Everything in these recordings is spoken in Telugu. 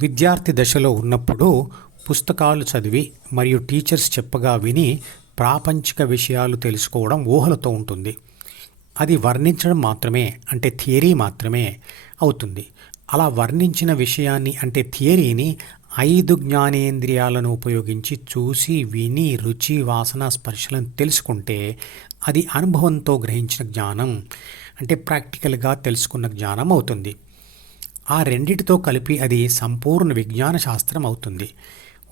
విద్యార్థి దశలో ఉన్నప్పుడు పుస్తకాలు చదివి మరియు టీచర్స్ చెప్పగా విని ప్రాపంచిక విషయాలు తెలుసుకోవడం ఊహలతో ఉంటుంది. అది వర్ణించడం మాత్రమే, అంటే థియరీ మాత్రమే అవుతుంది. అలా వర్ణించిన విషయాన్ని, అంటే థియరీని 5 జ్ఞానేంద్రియాలను ఉపయోగించి చూసి విని రుచి వాసన స్పర్శలను తెలుసుకుంటే అది అనుభవంతో గ్రహించిన జ్ఞానం, అంటే ప్రాక్టికల్గా తెలుసుకున్న జ్ఞానం అవుతుంది. ఆ రెండిటితో కలిపి అది సంపూర్ణ విజ్ఞాన శాస్త్రం అవుతుంది.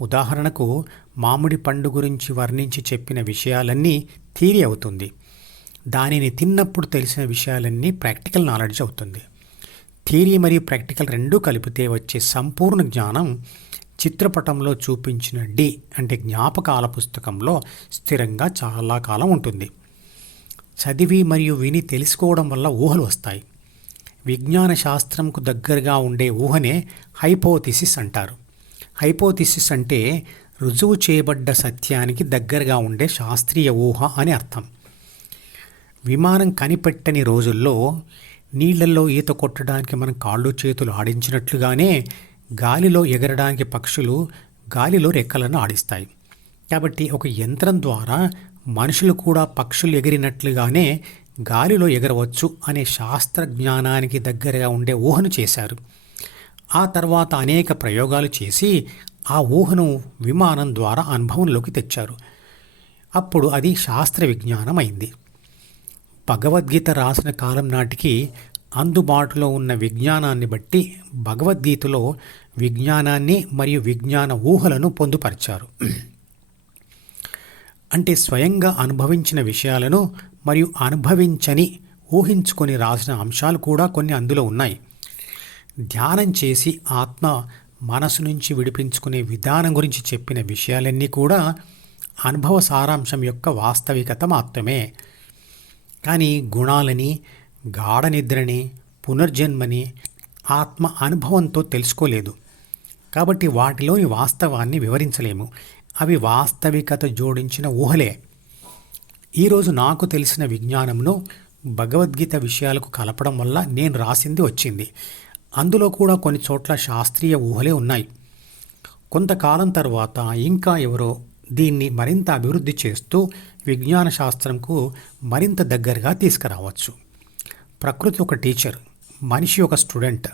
ఉదాహరణకు మామిడి పండు గురించి వర్ణించి చెప్పిన విషయాలన్నీ థియరీ అవుతుంది. దానిని తిన్నప్పుడు తెలిసిన విషయాలన్నీ ప్రాక్టికల్ నాలెడ్జ్ అవుతుంది. థియరీ మరియు ప్రాక్టికల్ రెండూ కలిపితే వచ్చే సంపూర్ణ జ్ఞానం చిత్రపటంలో చూపించిన అంటే జ్ఞాపకాల పుస్తకంలో స్థిరంగా చాలా కాలం ఉంటుంది. చదివి మరియు విని తెలుసుకోవడం వల్ల ఊహలు వస్తాయి. విజ్ఞాన శాస్త్రంకు దగ్గరగా ఉండే ఊహనే హైపోథిసిస్ అంటారు. హైపోథిసిస్ అంటే రుజువు చేయబడ్డ సత్యానికి దగ్గరగా ఉండే శాస్త్రీయ ఊహ అని అర్థం. విమానం కనిపెట్టని రోజుల్లో నీళ్లలో ఈత కొట్టడానికి మనం కాళ్ళు చేతులు ఆడించినట్లుగానే గాలిలో ఎగరడానికి పక్షులు గాలిలో రెక్కలను ఆడిస్తాయి. కాబట్టి ఒక యంత్రం ద్వారా మనుషులు కూడా పక్షులు ఎగిరినట్లుగానే గాలిలో ఎగరవచ్చు అనే శాస్త్ర జ్ఞానానికి దగ్గరగా ఉండే ఊహను చేశారు. ఆ తర్వాత అనేక ప్రయోగాలు చేసి ఆ ఊహను విమానం ద్వారా అనుభవంలోకి తెచ్చారు. అప్పుడు అది శాస్త్ర విజ్ఞానం అయింది. భగవద్గీత రాసిన కాలం నాటికి అందుబాటులో ఉన్న విజ్ఞానాన్ని బట్టి భగవద్గీతలో విజ్ఞానాన్ని మరియు విజ్ఞాన ఊహలను పొందుపరిచారు. అంటే స్వయంగా అనుభవించిన విషయాలను మరియు అనుభవించని ఊహించుకొని రాసిన అంశాలు కూడా కొన్ని అందులో ఉన్నాయి. ధ్యానం చేసి ఆత్మ మనసు నుంచి విడిపించుకునే విధానం గురించి చెప్పిన విషయాలన్నీ కూడా అనుభవ సారాంశం యొక్క వాస్తవికత మాత్రమే. కానీ గుణాలని, గాఢ నిద్రని, పునర్జన్మని ఆత్మ అనుభవంతో తెలుసుకోలేదు. కాబట్టి వాటిలోని వాస్తవాన్ని వివరించలేము. అవి వాస్తవికత జోడించిన ఊహలే. ఈరోజు నాకు తెలిసిన విజ్ఞానంను భగవద్గీత విషయాలకు కలపడం వల్ల నేను రాసింది వచ్చింది. అందులో కూడా కొన్ని చోట్ల శాస్త్రీయ ఊహలే ఉన్నాయి. కొంతకాలం తర్వాత ఇంకా ఎవరో దీన్ని మరింత అభివృద్ధి చేస్తూ విజ్ఞాన శాస్త్రంకు మరింత దగ్గరగా తీసుకురావచ్చు. ప్రకృతి ఒక టీచర్, మనిషి ఒక స్టూడెంట్.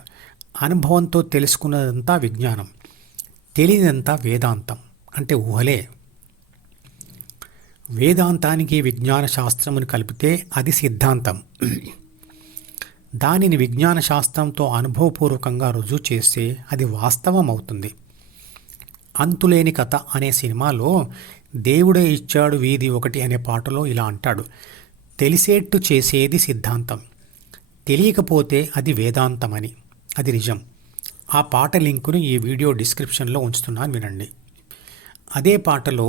అనుభవంతో తెలుసుకున్నదంతా విజ్ఞానం, తెలియదంతా వేదాంతం, అంటే ఊహలే. వేదాంతానికి విజ్ఞాన శాస్త్రమును కలిపితే అది సిద్ధాంతం. దానిని విజ్ఞాన శాస్త్రంతో అనుభవపూర్వకంగా రుజువు చేస్తే అది వాస్తవం అవుతుంది. అంతులేని కథ అనే సినిమాలో దేవుడే ఇచ్చాడు వీధి ఒకటి అనే పాటలో ఇలా అంటాడు: తెలిసేట్టు చేసేది సిద్ధాంతం, తెలియకపోతే అది వేదాంతమని. అది నిజం. ఆ పాట లింకును ఈ వీడియో డిస్క్రిప్షన్లో ఉంచుతున్నాను, వినండి. అదే పాటలో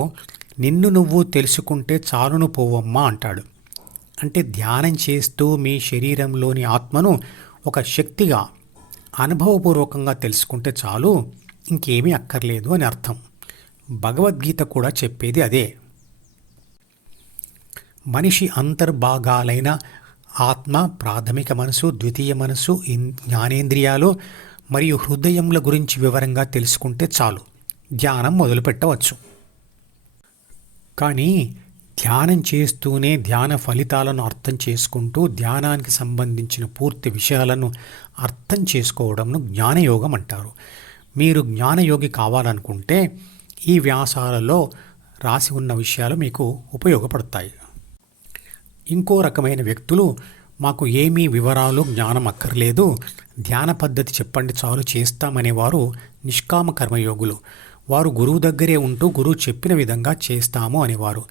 నిన్ను నువ్వు తెలుసుకుంటే చాలును పోవమ్మా అంటాడు. అంటే ధ్యానం చేస్తూ మీ శరీరంలోని ఆత్మను ఒక శక్తిగా అనుభవపూర్వకంగా తెలుసుకుంటే చాలు, ఇంకేమీ అక్కర్లేదు అని అర్థం. భగవద్గీత కూడా చెప్పేది అదే. మనిషి అంతర్భాగాలైన ఆత్మ, ప్రాథమిక మనసు, ద్వితీయ మనసు, జ్ఞానేంద్రియాలు మరియు హృదయముల గురించి వివరంగా తెలుసుకుంటే చాలు, ధ్యానం మొదలుపెట్టవచ్చు. కానీ ధ్యానం చేస్తూనే ధ్యాన ఫలితాలను అర్థం చేసుకుంటూ ధ్యానానికి సంబంధించిన పూర్తి విషయాలను అర్థం చేసుకోవడంను జ్ఞానయోగం అంటారు. మీరు జ్ఞానయోగి కావాలనుకుంటే ఈ వ్యాసాలలో రాసి ఉన్న విషయాలు మీకు ఉపయోగపడతాయి. ఇంకో రకమైన వ్యక్తులు మాకు ఏమీ వివరాలు, జ్ఞానం అక్కర్లేదు, ధ్యాన పద్ధతి చెప్పండి చాలు చేస్తామనేవారు నిష్కామ కర్మయోగులు. వారు గురువు దగ్గరే ఉంటూ గురువు చెప్పిన విధంగా చేస్తాము అనేవారు.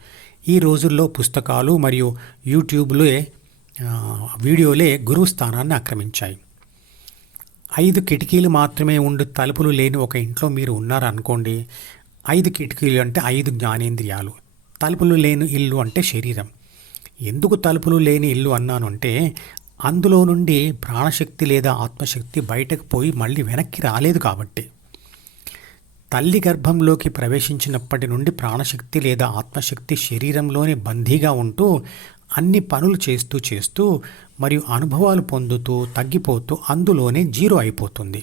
ఈ రోజుల్లో పుస్తకాలు మరియు యూట్యూబ్లే వీడియోలే గురువు స్థానాన్ని ఆక్రమించాయి. 5 కిటికీలు మాత్రమే ఉండి తలుపులు లేని ఒక ఇంట్లో మీరు ఉన్నారనుకోండి. 5 కిటికీలు అంటే 5 జ్ఞానేంద్రియాలు. తలుపులు లేని ఇల్లు అంటే శరీరం. ఎందుకు తలుపులు లేని ఇల్లు అన్నాను అంటే అందులో నుండి ప్రాణశక్తి లేదా ఆత్మశక్తి బయటకు పోయి మళ్ళీ వెనక్కి రాలేదు కాబట్టి. తల్లి గర్భంలోకి ప్రవేశించినప్పటి నుండి ప్రాణశక్తి లేదా ఆత్మశక్తి శరీరంలోనే బందీగా ఉంటూ అన్ని పనులు చేస్తూ మరియు అనుభవాలు పొందుతూ తగ్గిపోతూ అందులోనే జీరో అయిపోతుంది.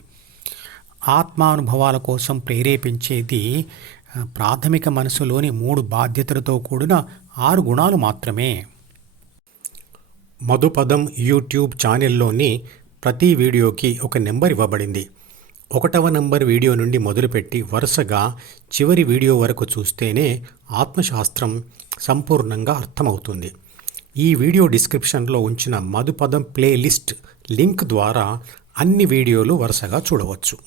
ఆత్మానుభవాల కోసం ప్రేరేపించేది ప్రాథమిక మనసులోని 3 బాధ్యతలతో కూడిన 6 గుణాలు మాత్రమే. మధుపదం యూట్యూబ్ ఛానల్లోని ప్రతి వీడియోకి ఒక నెంబర్ ఇవ్వబడింది. 1వ నంబర్ వీడియో నుండి మొదలుపెట్టి వరుసగా చివరి వీడియో వరకు చూస్తేనే ఆత్మశాస్త్రం సంపూర్ణంగా అర్థమవుతుంది. ఈ వీడియో డిస్క్రిప్షన్లో ఉంచిన మధుపదం ప్లేలిస్ట్ లింక్ ద్వారా అన్ని వీడియోలు వరుసగా చూడవచ్చు.